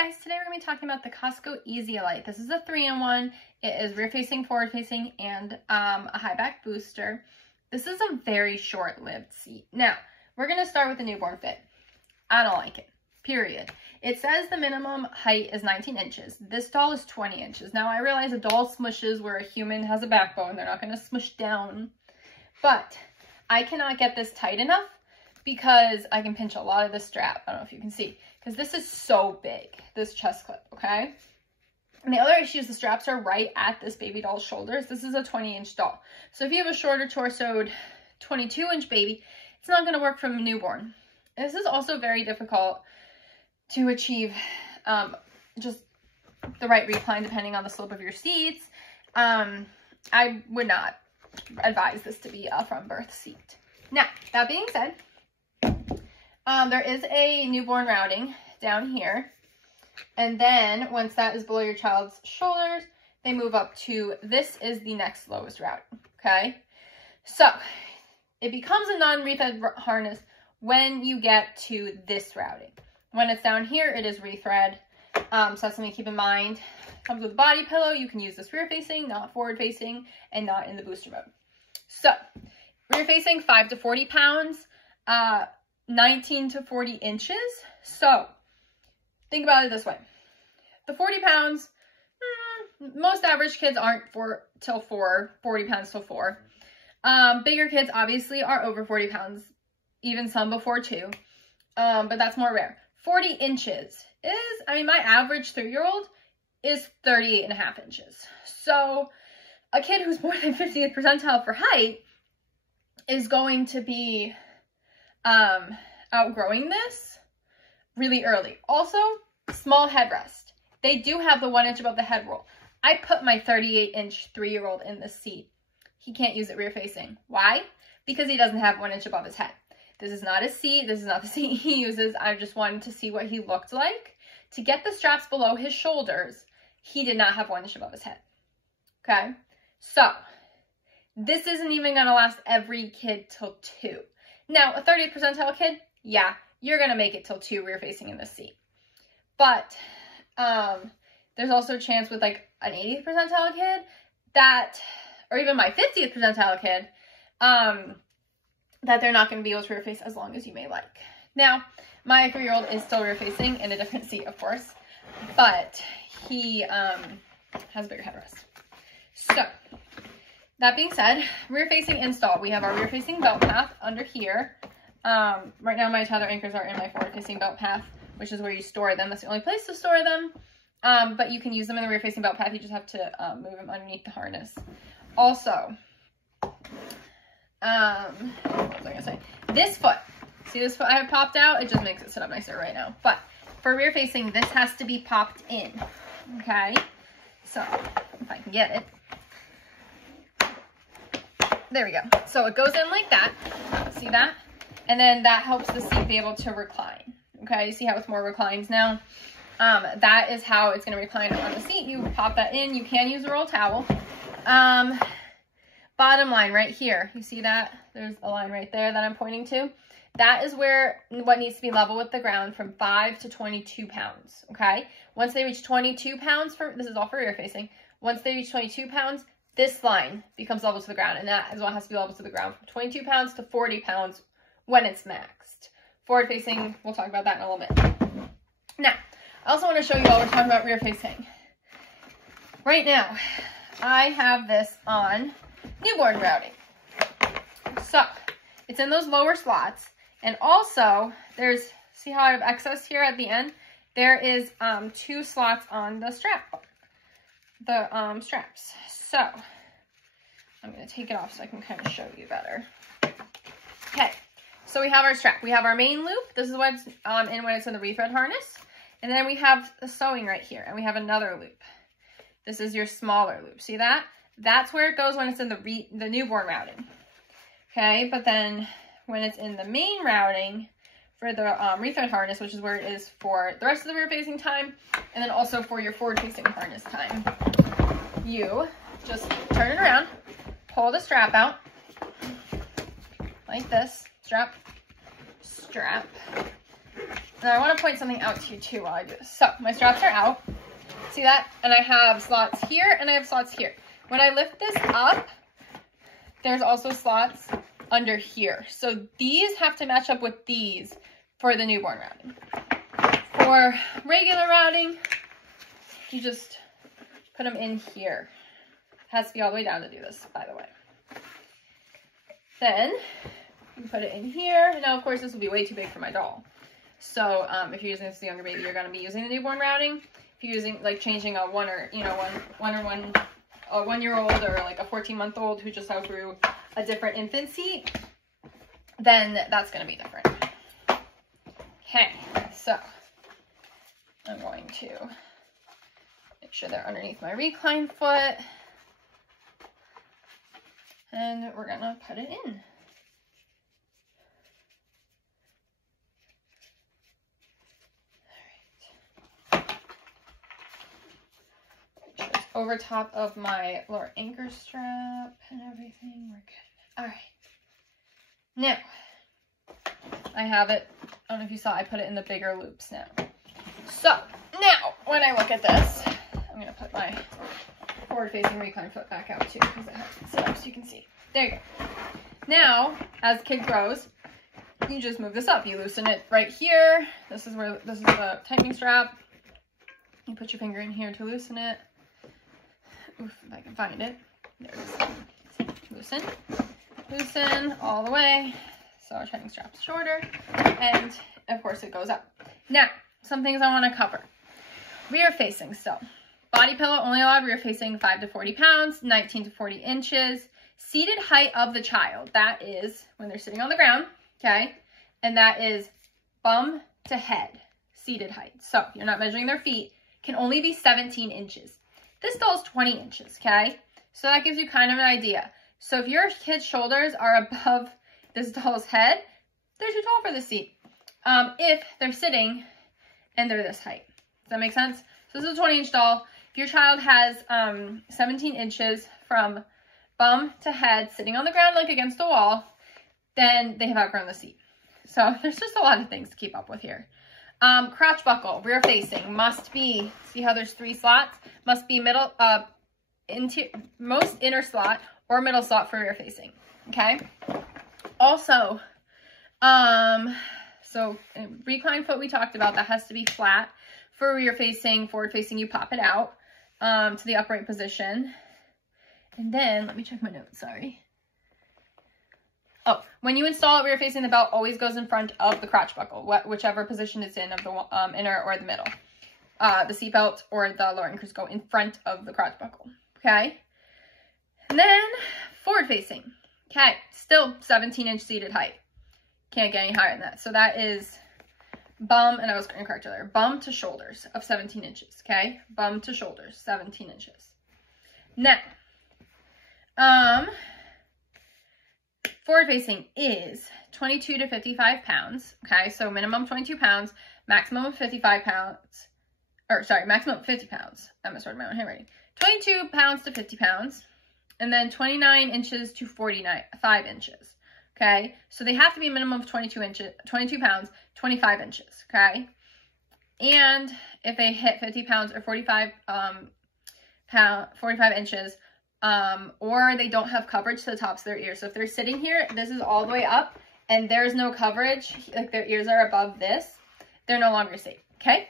Hey guys, today we're going to be talking about the Cosco Easy Elite. This is a 3-in-1. It is rear facing, forward facing, and a high back booster. This is a very short-lived seat. Now, we're going to start with the newborn fit. I don't like it, period. It says the minimum height is 19 inches. This doll is 20 inches. Now, I realize a doll smushes where a human has a backbone. They're not going to smush down. But I cannot get this tight enough because I can pinch a lot of the strap. I don't know if you can see. Because this is so big, this chest clip, okay? And the other issue is the straps are right at this baby doll's shoulders. This is a 20-inch doll. So if you have a shorter torsoed 22-inch baby, it's not going to work from a newborn. This is also very difficult to achieve just the right recline depending on the slope of your seats. I would not advise this to be a from birth seat. Now, that being said, there is a newborn routing down here. And then once that is below your child's shoulders, they move up to, this is the next lowest route, okay? So it becomes a non-rethread harness when you get to this routing. When it's down here, it is rethread. So that's something to keep in mind. Comes with a body pillow. You can use this rear facing, not forward facing, and not in the booster mode. So rear facing, 5 to 40 pounds. 19 to 40 inches. So think about it this way. The 40 pounds, most average kids aren't 40 pounds till 4. Bigger kids obviously are over 40 pounds, even some before 2. But that's more rare. 40 inches is, I mean, my average 3-year-old is 38.5 inches. So a kid who's more than 50th percentile for height is going to be outgrowing this really early. Also, small headrest. They do have the 1 inch above the head roll. I put my 38-inch 3-year-old in this seat. He can't use it rear facing. Why? Because he doesn't have 1 inch above his head. This is not his seat. This is not the seat he uses. I just wanted to see what he looked like. To get the straps below his shoulders, he did not have 1 inch above his head. Okay? So, this isn't even going to last every kid till 2. Now, a 30th percentile kid, yeah, you're going to make it till 2 rear facing in this seat. But there's also a chance with like an 80th percentile kid that, or even my 50th percentile kid, that they're not going to be able to rear face as long as you may like. Now, my 3-year-old is still rear facing in a different seat, of course, but he has a bigger headrest. So, that being said, rear facing install. We have our rear facing belt path under here. Right now my tether anchors are in my forward facing belt path, which is where you store them. That's the only place to store them. But you can use them in the rear facing belt path. You just have to move them underneath the harness. Also, what was I gonna say? This foot. See this foot I have popped out? It just makes it sit up nicer right now. But for rear facing, this has to be popped in. Okay? So, if I can get it. There we go. So it goes in like that. See that? And then that helps the seat be able to recline. Okay, you see how it's more reclines now? That is how it's going to recline on the seat. You pop that in. You can use a roll towel. Bottom line right here. You see that? There's a line right there that I'm pointing to. That is where what needs to be level with the ground from 5 to 22 pounds. Okay? Once they reach 22 pounds, this is all for rear facing. Once they reach 22 pounds, this line becomes level to the ground, and that is what has to be level to the ground from 22 pounds to 40 pounds when it's maxed. Forward facing, we'll talk about that in a little bit. Now, I also want to show you while we're talking about rear facing. Right now, I have this on newborn routing. So, it's in those lower slots, and also, there's, see how I have excess here at the end? There is 2 slots on the strap, straps. So, I'm going to take it off so I can kind of show you better. Okay, so we have our strap. We have our main loop. This is what's in when it's in the rethread harness. And then we have the sewing right here, and we have another loop. This is your smaller loop. See that? That's where it goes when it's in the newborn routing. Okay, but then when it's in the main routing for the rethread harness, which is where it is for the rest of the rear facing time, and then also for your forward facing harness time, you just turn it around, pull the strap out, like this, strap, Now I want to point something out to you too while I do this. So my straps are out. See that? And I have slots here and I have slots here. When I lift this up, there's also slots under here. So these have to match up with these for the newborn routing. For regular routing, you just put them in here. It has to be all the way down to do this, by the way. Then you put it in here. Now, of course, this will be way too big for my doll. So if you're using this as a younger baby, you're going to be using the newborn routing. If you're using, like, changing a one-year-old or like a 14-month-old who just outgrew a different infant seat, then that's going to be different. Okay, so I'm going to make sure they're underneath my recline foot. And we're going to put it in. Over top of my lower anchor strap and everything. We're good. All right. Now, I have it. I don't know if you saw, I put it in the bigger loops now. So, now, when I look at this, I'm going to put my forward-facing recline foot back out too, because it has it set up so you can see. There you go. Now, as the kid grows, you just move this up. You loosen it right here. This is the tightening strap. You put your finger in here to loosen it. Oof, if I can find it. There it is. Loosen. Loosen all the way. So our tightening strap's shorter. And, of course, it goes up. Now, some things I want to cover. Rear facing. So, body pillow only allowed rear facing 5 to 40 pounds, 19 to 40 inches. Seated height of the child. That is when they're sitting on the ground. Okay. And that is bum to head. Seated height. So, you're not measuring their feet. Can only be 17 inches. This doll's 20 inches, okay? So that gives you kind of an idea. So if your kid's shoulders are above this doll's head, they're too tall for the seat. If they're sitting and they're this height. Does that make sense? So this is a 20-inch doll. If your child has 17 inches from bum to head, sitting on the ground like against a wall, then they have outgrown the seat. So there's just a lot of things to keep up with here. Crotch buckle, rear facing, must be, see how there's 3 slots? Must be middle, most inner slot or middle slot for rear facing, okay? Also, so recline foot we talked about, that has to be flat. For rear facing, forward facing, you pop it out to the upright position. And then, let me check my notes, sorry. Oh, when you install it rear facing, the belt always goes in front of the crotch buckle, whichever position it's in, of the inner or the middle. The seat belt or the lower anchors go in front of the crotch buckle, okay? And then forward facing, okay, still 17-inch seated height. Can't get any higher than that. So that is bum, and I was incorrect earlier, bum to shoulders of 17 inches, okay? Bum to shoulders, 17 inches. Now, forward facing is 22 to 55 pounds, okay? So minimum 22 pounds, maximum of 55 pounds, or sorry, maximum of 50 pounds. I misread my own handwriting. 22 pounds to 50 pounds, and then 29 inches to 45 inches, okay? So they have to be a minimum of 22 pounds, 25 inches, okay? And if they hit 50 pounds or 45 inches, or they don't have coverage to the tops of their ears. So if they're sitting here, this is all the way up, and there's no coverage, like their ears are above this, they're no longer safe, okay?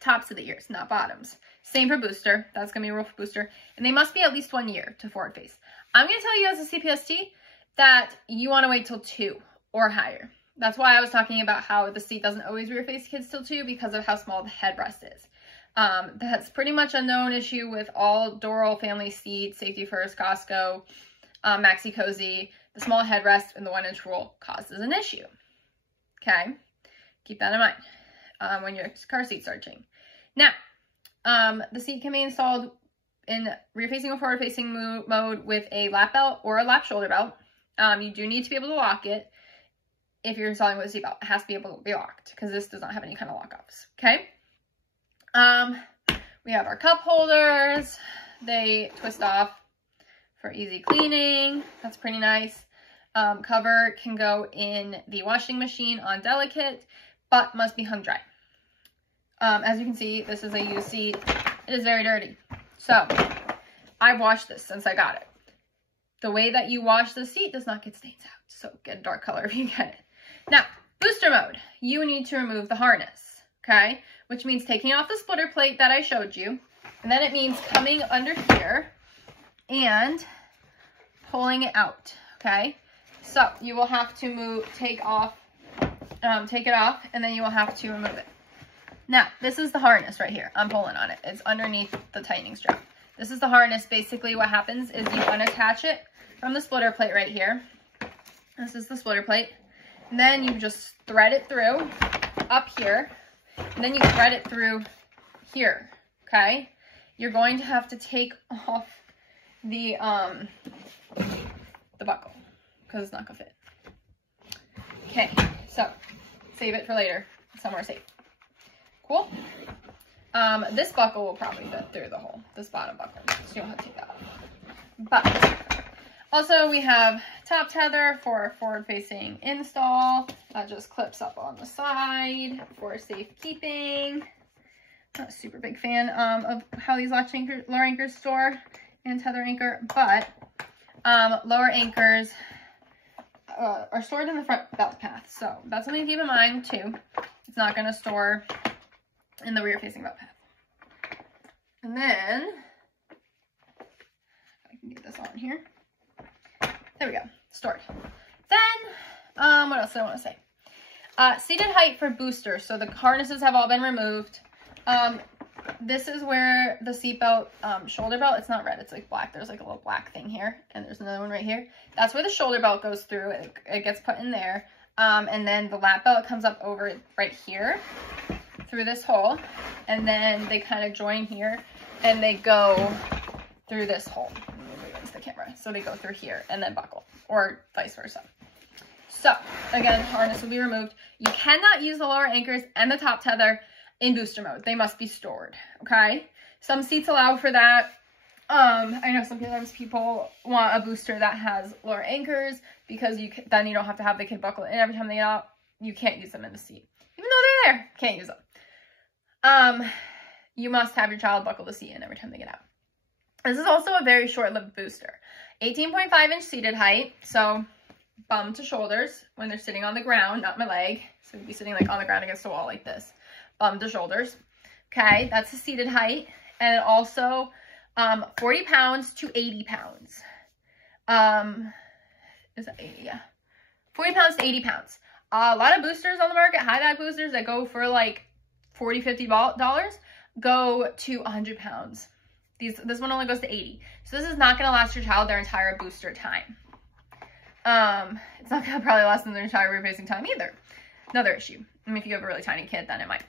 Tops of the ears, not bottoms. Same for booster. That's going to be a rule for booster. And they must be at least 1 year to forward face. I'm going to tell you as a CPST that you want to wait till 2 or higher. That's why I was talking about how the seat doesn't always rear face kids till 2 because of how small the headrest is. That's pretty much a known issue with all Doral family seats, Safety First, Cosco, Maxi Cozy. The small headrest and the 1-inch rule causes an issue. Okay, keep that in mind when you're car seat searching. Now, the seat can be installed in rear facing or forward facing mode with a lap belt or a lap shoulder belt. You do need to be able to lock it. If you're installing with a seat belt, it has to be able to be locked because this does not have any kind of lock-offs. Okay. We have our cup holders. They twist off for easy cleaning. That's pretty nice. Cover can go in the washing machine on delicate, but must be hung dry. As you can see, this is a used seat. It is very dirty. So I've washed this since I got it. The way that you wash the seat does not get stains out. So get a dark color if you get it. Now, booster mode, you need to remove the harness, okay? Which means taking off the splitter plate that I showed you. And then it means coming under here and pulling it out, okay? So you will have to take it off, and then you will have to remove it. Now, this is the harness right here. I'm pulling on it. It's underneath the tightening strap. This is the harness. Basically what happens is you unattach it from the splitter plate right here. This is the splitter plate. And then you just thread it through up here. And then you thread it through here, okay? You're going to have to take off the buckle because it's not gonna fit. Okay, so save it for later, somewhere safe. Cool. This buckle will probably fit through the hole, this bottom buckle, so you don't have to take that off. But also we have top tether for forward-facing install. That just clips up on the side for safekeeping. Not a super big fan of how these lower anchors store and tether anchor, but lower anchors are stored in the front belt path, so that's something to keep in mind too. It's not going to store in the rear facing belt path. And then I can get this on here. There we go, stored. Then what else do I want to say? Seated height for boosters. So the harnesses have all been removed. This is where the seatbelt, shoulder belt, it's not red, it's like black. There's like a little black thing here, and there's another one right here. That's where the shoulder belt goes through. It gets put in there. And then the lap belt comes up over right here through this hole. And then they kind of join here and they go through this hole. Let me move against the camera. So they go through here and then buckle, or vice versa. So again, harness will be removed. You cannot use the lower anchors and the top tether in booster mode. They must be stored, okay? Some seats allow for that. I know sometimes people want a booster that has lower anchors because then you don't have to have the kid buckle in every time they get out. You can't use them in the seat. Even though they're there, can't use them. You must have your child buckle the seat in every time they get out. This is also a very short-lived booster. 18.5-inch seated height, so bum to shoulders when they're sitting on the ground, not my leg. So you'd be sitting like on the ground against the wall like this. Bum to shoulders. Okay, that's the seated height. And also 40 pounds to 80 pounds. Is that 80? Yeah. 40 pounds to 80 pounds. A lot of boosters on the market, high dive boosters that go for like $40, $50 go to 100 pounds. This one only goes to 80. So this is not going to last your child their entire booster time. It's not going to probably last them their entire rear facing time either. Another issue. I mean, if you have a really tiny kid, then it might.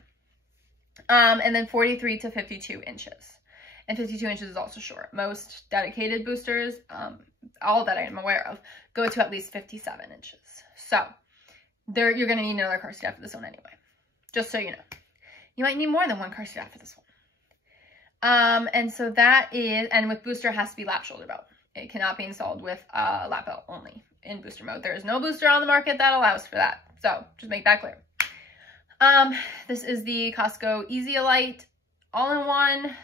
And then 43 to 52 inches. And 52 inches is also short. Most dedicated boosters, all that I am aware of, go to at least 57 inches. So you're going to need another car seat after this one anyway. Just so you know. You might need more than one car seat after this one. And so that is, and with booster, it has to be lap shoulder belt. It cannot be installed with lap belt only in booster mode. There is no booster on the market that allows for that. So just make that clear. This is the Cosco Easy Elite all-in-one.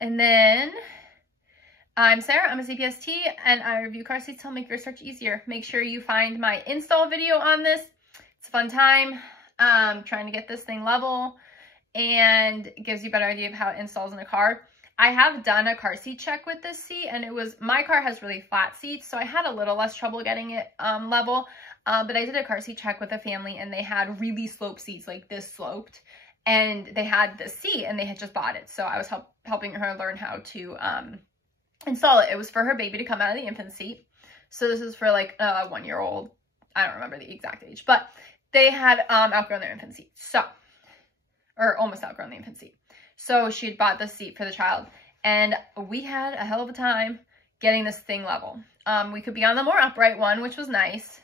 And then I'm Sarah, I'm a CPST, and I review car seats to make your search easier. Make sure you find my install video on this. It's a fun time. Trying to get this thing level, and it gives you a better idea of how it installs in a car. I have done a car seat check with this seat, and my car has really flat seats, so I had a little less trouble getting it level. But I did a car seat check with a family, and they had really sloped seats, like this sloped, and they had this seat, and they had just bought it. So I was helping her learn how to install it. It was for her baby to come out of the infant seat. So this is for like a 1-year-old. I don't remember the exact age, but they had outgrown their infant seat. So, or almost outgrown the infant seat. So she had bought this seat for the child, and we had a hell of a time getting this thing level. We could be on the more upright one, which was nice.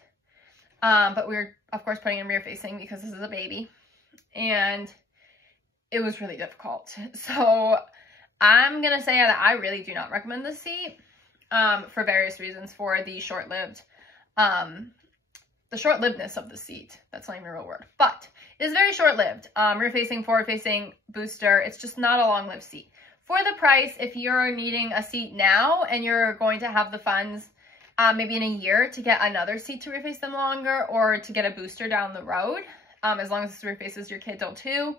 But we were, of course, putting it in rear facing because this is a baby, and it was really difficult. So I'm going to say that I really do not recommend this seat, for various reasons, for the short-lived, the short-livedness of the seat. That's not even a real word, but it is very short-lived. Rear facing, forward facing booster. It's just not a long-lived seat. For the price, if you're needing a seat now and you're going to have the funds maybe in a year to get another seat to rear face them longer or to get a booster down the road, as long as this rear faces your kid till 2,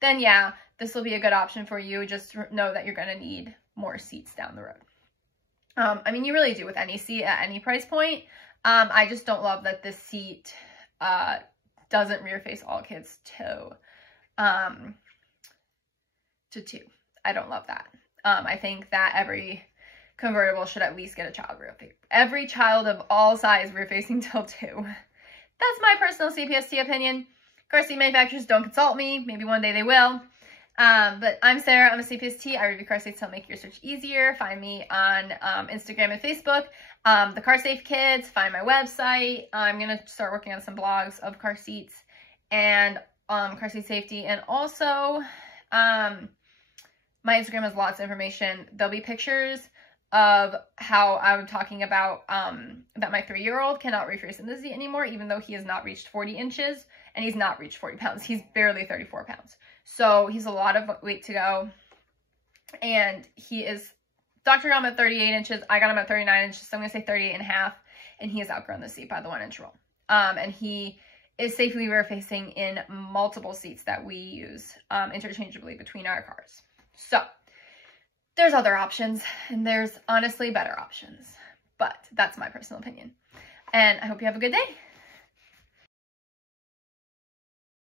then yeah, this will be a good option for you. Just know that you're going to need more seats down the road. I mean, you really do with any seat at any price point. I just don't love that this seat doesn't rear face all kids to 2. I don't love that. I think that every convertible should at least get a child rear face. Every child of all size rear facing till 2. That's my personal CPST opinion. Car seat manufacturers, don't consult me. Maybe one day they will. But I'm Sarah. I'm a CPST. I review car seats to help make your search easier. Find me on Instagram and Facebook. The Car Safe Kids. Find my website. I'm going to start working on some blogs of car seats and car seat safety. And also, my Instagram has lots of information. There'll be pictures of how I'm talking about that my 3-year-old cannot rear face in the seat anymore, even though he has not reached 40 inches and he's not reached 40 pounds. He's barely 34 pounds. So he's a lot of weight to go. And he is, doctor got him at 38 inches. I got him at 39 inches. So I'm going to say 38 and a half. And he has outgrown the seat by the 1-inch rule. And he is safely rear facing in multiple seats that we use interchangeably between our cars. So there's other options, and there's honestly better options, but that's my personal opinion. And I hope you have a good day.